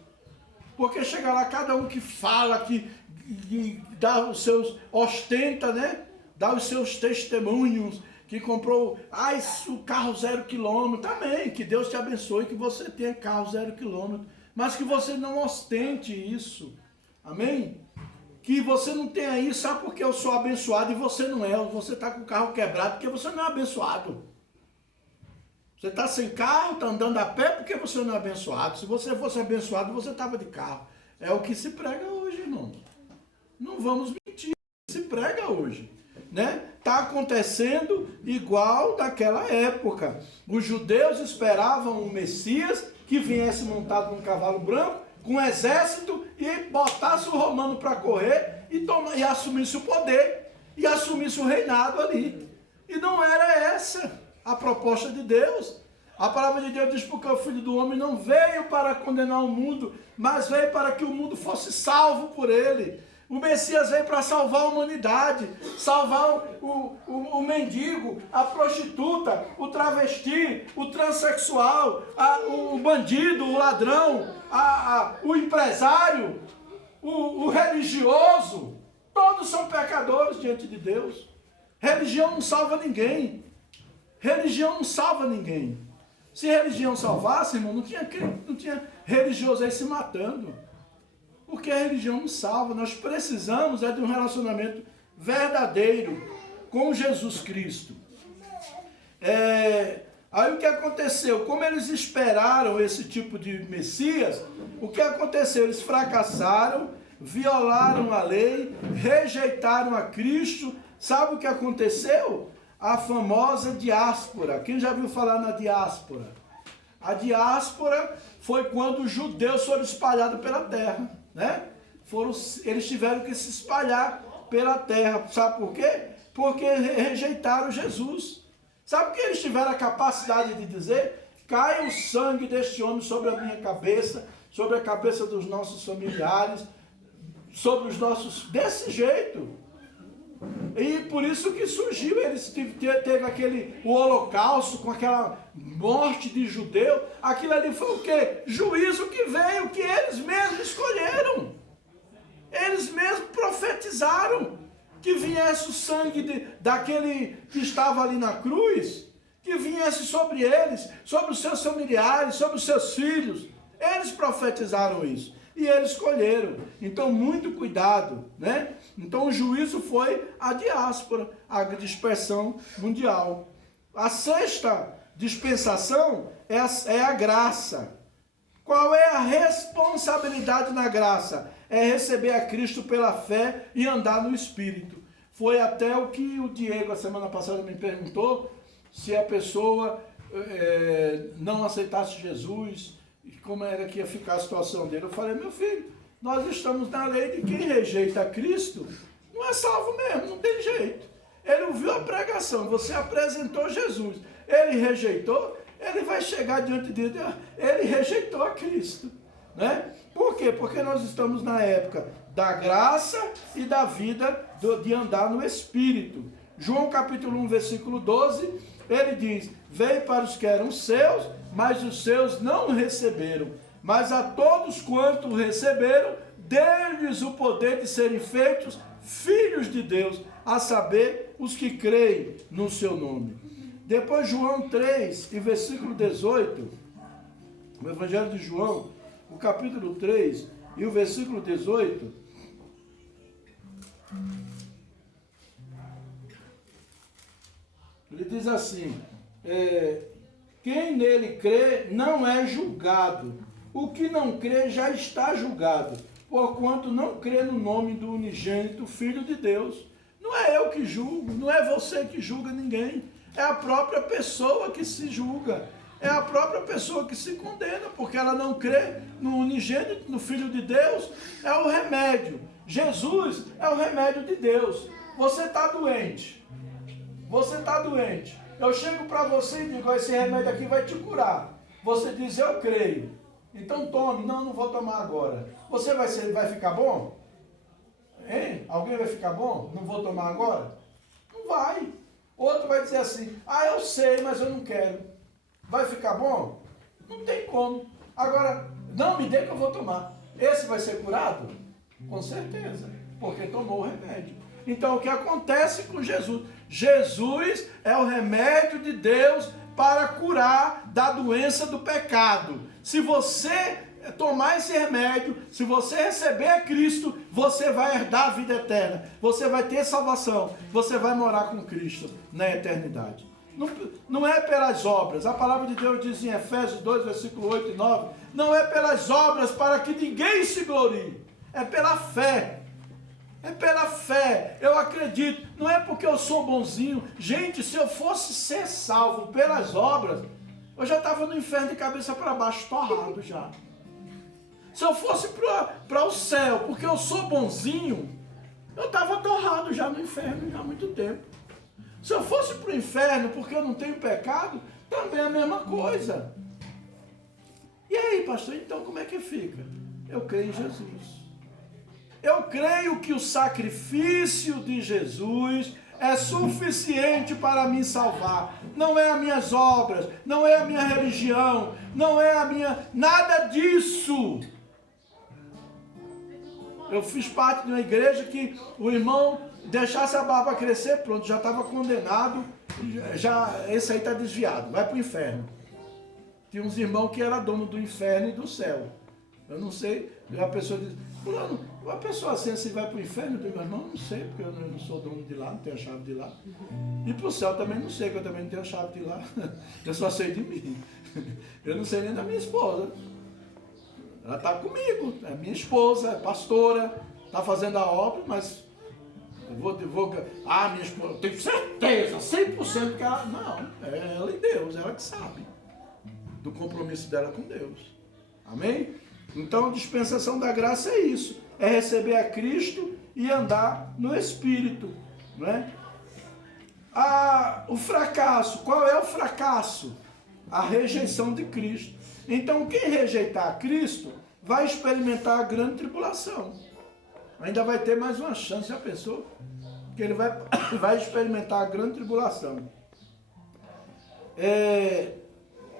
Porque chega lá cada um que fala, que dá os seus, ostenta, né? Dá os seus testemunhos, que comprou, o carro 0 quilômetro, também, que Deus te abençoe, que você tenha carro 0 quilômetro, mas que você não ostente isso, amém? Que você não tenha isso, sabe porque eu sou abençoado e você não é, você está com o carro quebrado porque você não é abençoado. Você está sem carro, está andando a pé porque você não é abençoado. Se você fosse abençoado, você estava de carro. É o que se prega hoje, irmão. Não vamos mentir, se prega hoje. Né? Está acontecendo igual daquela época. Os judeus esperavam um Messias que viesse montado num cavalo branco, com um exército, e botasse o romano para correr e assumisse o poder, e assumisse o reinado ali. E não era essa a proposta de Deus. A palavra de Deus diz: porque o Filho do Homem não veio para condenar o mundo, mas veio para que o mundo fosse salvo por ele. O Messias veio para salvar a humanidade, salvar o mendigo, a prostituta, o travesti, o transexual, o bandido, o ladrão, o empresário, o religioso. Todos são pecadores diante de Deus. Religião não salva ninguém. Religião não salva ninguém. Se religião salvasse, irmão, não tinha religioso aí se matando. Porque a religião não salva. Nós precisamos de um relacionamento verdadeiro com Jesus Cristo. Aí o que aconteceu? Como eles esperaram esse tipo de Messias, o que aconteceu? Eles fracassaram, violaram a lei, rejeitaram a Cristo. Sabe o que aconteceu? A famosa diáspora. Quem já viu falar na diáspora? A diáspora foi quando os judeus foram espalhados pela terra, né? Eles tiveram que se espalhar pela terra. Sabe por quê? Porque rejeitaram Jesus. Sabe o que eles tiveram a capacidade de dizer? Caia o sangue deste homem sobre a minha cabeça, sobre a cabeça dos nossos familiares, sobre os nossos... Desse jeito. E por isso que surgiu, eles teve o holocausto com aquela morte de judeu. Aquilo ali foi o quê? Juízo que veio, que eles mesmos escolheram. Eles mesmos profetizaram que viesse o sangue daquele que estava ali na cruz, que viesse sobre eles, sobre os seus familiares, sobre os seus filhos. Eles profetizaram isso. E eles escolheram. Então, muito cuidado, né? Então, o juízo foi a diáspora, a dispersão mundial. A sexta dispensação é a graça. Qual é a responsabilidade na graça? É receber a Cristo pela fé e andar no Espírito. Foi até o que o Diego, a semana passada, me perguntou, se a pessoa não aceitasse Jesus, como era que ia ficar a situação dele. Eu falei, meu filho, nós estamos na lei de quem rejeita Cristo, não é salvo mesmo, não tem jeito. Ele ouviu a pregação, você apresentou Jesus, ele rejeitou, ele vai chegar diante de Deus, ele rejeitou a Cristo. Né? Por quê? Porque nós estamos na época da graça e da vida de andar no Espírito. João capítulo 1, versículo 12, ele diz, veio para os que eram seus, mas os seus não receberam. Mas a todos quanto receberam, deu-lhes o poder de serem feitos filhos de Deus, a saber, os que creem no seu nome. Depois João 3, e versículo 18, o Evangelho de João, o capítulo 3 e o versículo 18, ele diz assim, quem nele crê não é julgado, o que não crê já está julgado, porquanto não crê no nome do unigênito Filho de Deus. Não é eu que julgo, não é você que julga ninguém, é a própria pessoa que se julga. É a própria pessoa que se condena, porque ela não crê no unigênito, no Filho de Deus. É o remédio. Jesus é o remédio de Deus. Você está doente. Você está doente. Eu chego para você e digo, esse remédio aqui vai te curar. Você diz, eu creio. Então tome. Não, não vou tomar agora. Você vai ficar bom? Hein? Alguém vai ficar bom? Não vou tomar agora? Não vai. Outro vai dizer assim, eu sei, mas eu não quero. Vai ficar bom? Não tem como. Agora, não me dê que eu vou tomar. Esse vai ser curado? Com certeza, porque tomou o remédio. Então, o que acontece com Jesus? Jesus é o remédio de Deus para curar da doença do pecado. Se você tomar esse remédio, se você receber a Cristo, você vai herdar a vida eterna. Você vai ter salvação. Você vai morar com Cristo na eternidade. Não é pelas obras. A palavra de Deus diz em Efésios 2, versículo 8 e 9, não é pelas obras para que ninguém se glorie. É pela fé. É pela fé. Eu acredito. Não é porque eu sou bonzinho. Gente, se eu fosse ser salvo pelas obras, eu já estava no inferno de cabeça para baixo, torrado já. Se eu fosse para o céu, porque eu sou bonzinho, eu estava torrado já no inferno já há muito tempo. Se eu fosse para o inferno porque eu não tenho pecado, também é a mesma coisa. E aí, pastor, então como é que fica? Eu creio em Jesus. Eu creio que o sacrifício de Jesus é suficiente para me salvar. Não é as minhas obras, não é a minha religião, não é a minha... Nada disso. Eu fiz parte de uma igreja que o irmão deixasse a barba crescer, pronto, já estava condenado, esse aí está desviado, vai para o inferno. Tinha uns irmãos que eram dono do inferno e do céu. Eu não sei, a pessoa diz, fulano, uma pessoa assim vai para o inferno? Eu digo, irmão, não sei, porque eu não sou dono de lá, não tenho a chave de lá. E para o céu também não sei, porque eu também não tenho a chave de lá. Eu só sei de mim. Eu não sei nem da minha esposa. Ela está comigo, é minha esposa, é pastora, está fazendo a obra, mas eu vou minha esposa, eu tenho certeza, 100% que ela... Não, é ela e Deus, ela que sabe do compromisso dela com Deus. Amém? Então, a dispensação da graça é isso, é receber a Cristo e andar no Espírito, não é? O fracasso, qual é o fracasso? A rejeição de Cristo. Então, quem rejeitar a Cristo vai experimentar a grande tribulação. Ainda vai ter mais uma chance a pessoa, que ele vai experimentar a grande tribulação.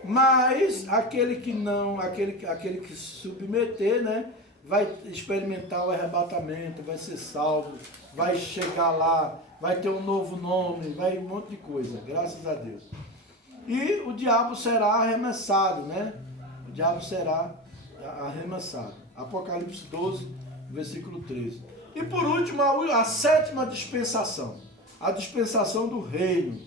Mas aquele que não, aquele que se submeter, né, vai experimentar o arrebatamento, vai ser salvo, vai chegar lá, vai ter um novo nome, vai um monte de coisa, graças a Deus. E o diabo será arremessado, né? O diabo será arremessado. Apocalipse 12, versículo 13. E por último, a sétima dispensação. A dispensação do reino,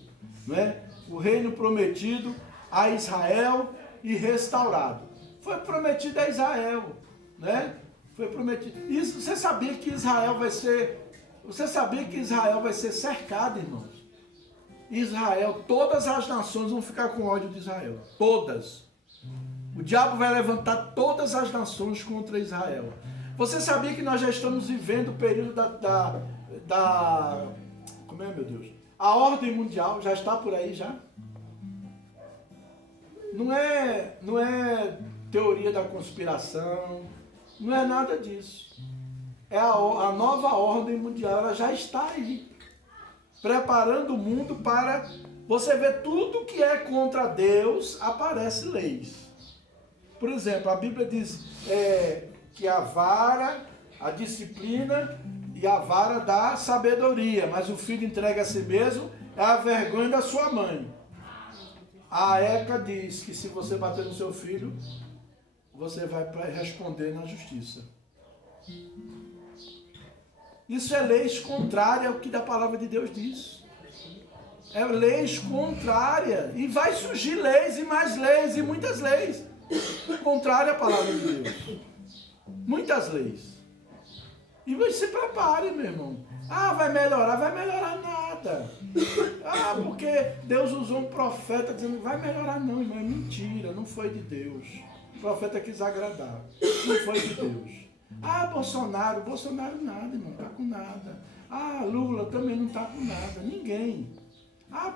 né? O reino prometido a Israel e restaurado. Foi prometido a Israel, né? Foi prometido. Isso, você sabia que Israel vai ser cercado, irmãos? Israel, todas as nações vão ficar com ódio de Israel. Todas. O diabo vai levantar todas as nações contra Israel. Você sabia que nós já estamos vivendo o período como é, meu Deus? A ordem mundial já está por aí já? Não é teoria da conspiração, não é nada disso. É a nova ordem mundial, ela já está aí, preparando o mundo para... Você vê tudo que é contra Deus, aparece leis. Por exemplo, a Bíblia diz que a vara, a disciplina e a vara dá sabedoria, mas o filho entrega a si mesmo é a vergonha da sua mãe. A ECA diz que se você bater no seu filho, você vai responder na justiça. Isso é leis contrárias ao que a palavra de Deus diz. É leis contrárias. E vai surgir leis e mais leis e muitas leis contrárias à palavra de Deus. Muitas leis. E você se prepare, meu irmão. Vai melhorar nada. Porque Deus usou um profeta dizendo, vai melhorar não, irmão, é mentira, não foi de Deus. O profeta quis agradar, não foi de Deus. Bolsonaro nada, irmão, não está com nada. Lula também não está com nada, ninguém.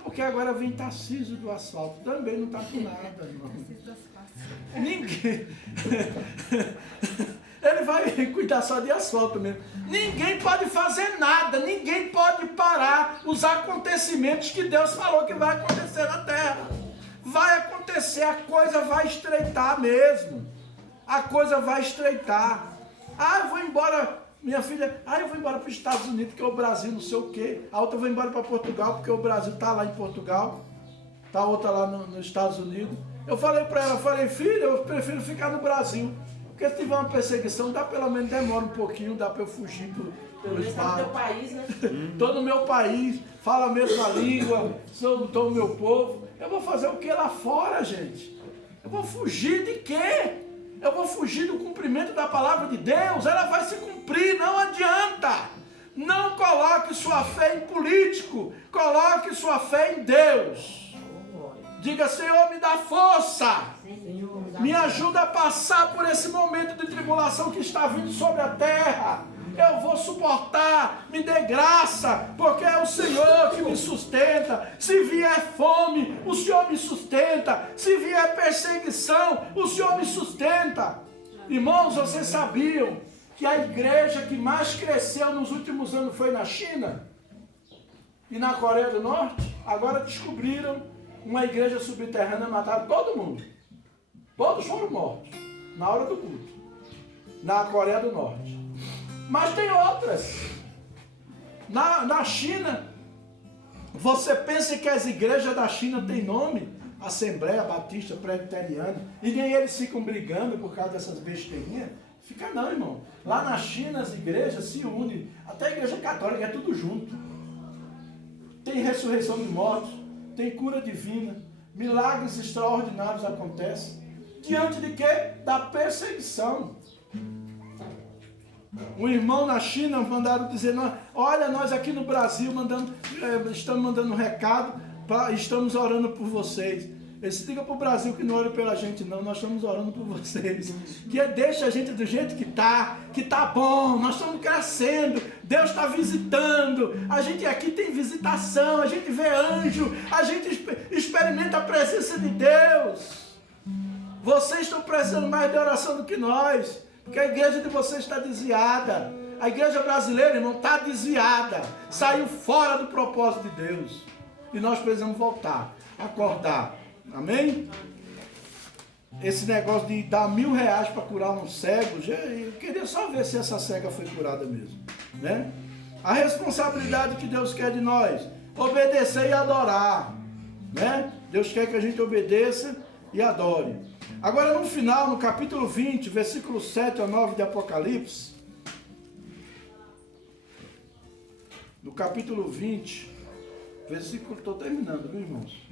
Porque agora vem Tarcísio do asfalto, também não está com nada, irmão. Ninguém. Ele vai cuidar só de asfalto mesmo. Ninguém pode fazer nada, ninguém pode parar os acontecimentos que Deus falou que vai acontecer na terra. Vai acontecer, a coisa vai estreitar mesmo. A coisa vai estreitar. Eu vou embora, minha filha, eu vou embora para os Estados Unidos, porque o Brasil não sei o quê. A outra vai embora para Portugal, porque o Brasil está lá em Portugal. Está a outra lá nos Estados Unidos. Eu falei para ela, filha, eu prefiro ficar no Brasil. Porque se tiver uma perseguição, pelo menos demora um pouquinho, dá para eu fugir pelo estado. Estou no meu país, né? Estou no meu país, falo a mesma língua, estou no meu povo. Eu vou fazer o que lá fora, gente? Eu vou fugir de quê? Eu vou fugir do cumprimento da palavra de Deus. Ela vai se cumprir, não adianta. Não coloque sua fé em político, coloque sua fé em Deus. Diga, Senhor, me dá força. Me ajuda a passar por esse momento de tribulação que está vindo sobre a terra. Eu vou suportar, me dê graça, porque é o Senhor que me sustenta. Se vier fome, o Senhor me sustenta. Se vier perseguição, o Senhor me sustenta. Irmãos, vocês sabiam que a igreja que mais cresceu nos últimos anos foi na China? E na Coreia do Norte? Agora descobriram uma igreja subterrânea, mataram todo mundo. Todos foram mortos na hora do culto. Na Coreia do Norte. Mas tem outras. Na China, você pensa que as igrejas da China têm nome? Assembleia Batista Presbiteriana, e nem eles ficam brigando por causa dessas besteirinhas. Fica não, irmão. Lá na China as igrejas se unem, até a igreja católica, é tudo junto. Tem ressurreição de mortos, tem cura divina, milagres extraordinários acontecem. Diante de quê? Da perseguição. Um irmão na China mandaram dizer, olha, nós aqui no Brasil estamos mandando um recado, estamos orando por vocês. Eles digam para o Brasil que não ore pela gente não, nós estamos orando por vocês. Que deixa a gente do jeito que tá bom, nós estamos crescendo, Deus está visitando, a gente aqui tem visitação, a gente vê anjo, a gente experimenta a presença de Deus. Vocês estão precisando mais de oração do que nós, porque a igreja de vocês está desviada. A igreja brasileira, irmão, está desviada, saiu fora do propósito de Deus. E nós precisamos voltar, acordar. Amém? Esse negócio de dar R$1.000 para curar um cego, eu queria só ver se essa cega foi curada mesmo, né? A responsabilidade que Deus quer de nós, obedecer e adorar, né? Deus quer que a gente obedeça e adore. Agora no final, no capítulo 20, versículo 7 a 9 de Apocalipse, no capítulo 20, versículo, estou terminando, viu, irmãos?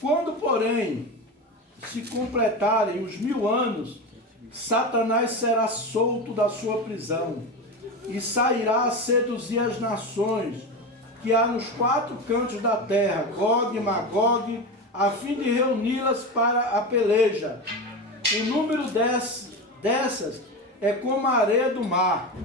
Quando, porém, se completarem os 1000 anos, Satanás será solto da sua prisão e sairá a seduzir as nações que há nos 4 cantos da terra, Gog e Magog, a fim de reuni-las para a peleja. O número dessas é como a areia do mar.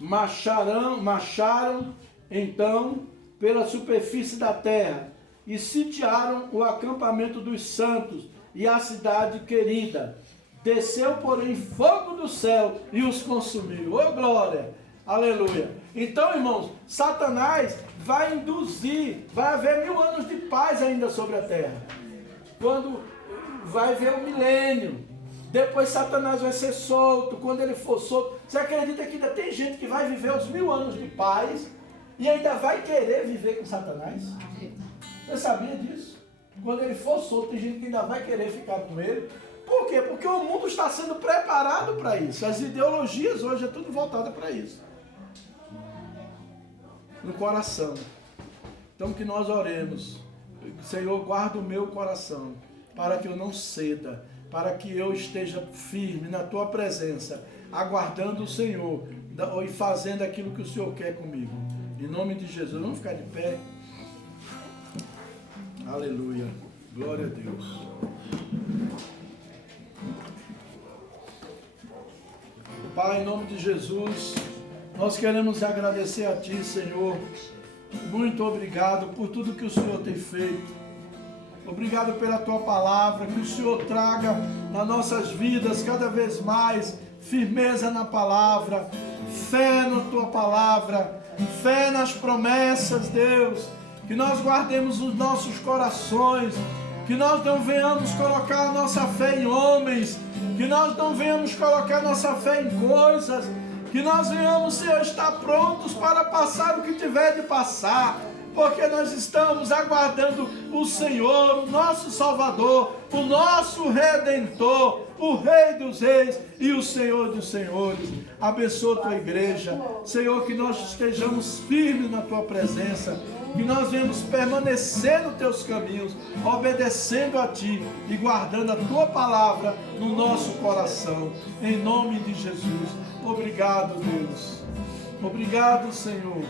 Marcharam então pela superfície da terra e sitiaram o acampamento dos santos e a cidade querida. Desceu, porém, fogo do céu e os consumiu. Ô glória! Aleluia! Então, irmãos, Satanás vai induzir, vai haver 1000 anos de paz ainda sobre a terra. Quando vai haver o milênio, depois Satanás vai ser solto. Quando ele for solto, você acredita que ainda tem gente que vai viver os 1000 anos de paz e ainda vai querer viver com Satanás? Você sabia disso? Quando ele for solto, tem gente que ainda vai querer ficar com ele. Por quê? Porque o mundo está sendo preparado para isso. As ideologias hoje é tudo voltado para isso. No coração. Então que nós oremos. Senhor, guarda o meu coração, para que eu não ceda, para que eu esteja firme na tua presença, aguardando o Senhor e fazendo aquilo que o Senhor quer comigo. Em nome de Jesus. Vamos ficar de pé. Aleluia. Glória a Deus. Pai, em nome de Jesus, nós queremos agradecer a Ti, Senhor. Muito obrigado por tudo que o Senhor tem feito. Obrigado pela Tua palavra, que o Senhor traga nas nossas vidas cada vez mais firmeza na palavra, fé na Tua palavra, fé nas promessas, Deus. Que nós guardemos os nossos corações, que nós não venhamos colocar a nossa fé em homens, que nós não venhamos colocar a nossa fé em coisas, que nós venhamos, Senhor, estar prontos para passar o que tiver de passar, porque nós estamos aguardando o Senhor, o nosso Salvador, o nosso Redentor, o Rei dos Reis e o Senhor dos Senhores. Abençoa a Tua igreja, Senhor, que nós estejamos firmes na Tua presença, que nós venhamos permanecer nos Teus caminhos, obedecendo a Ti e guardando a Tua palavra no nosso coração, em nome de Jesus. Obrigado, Deus. Obrigado, Senhor.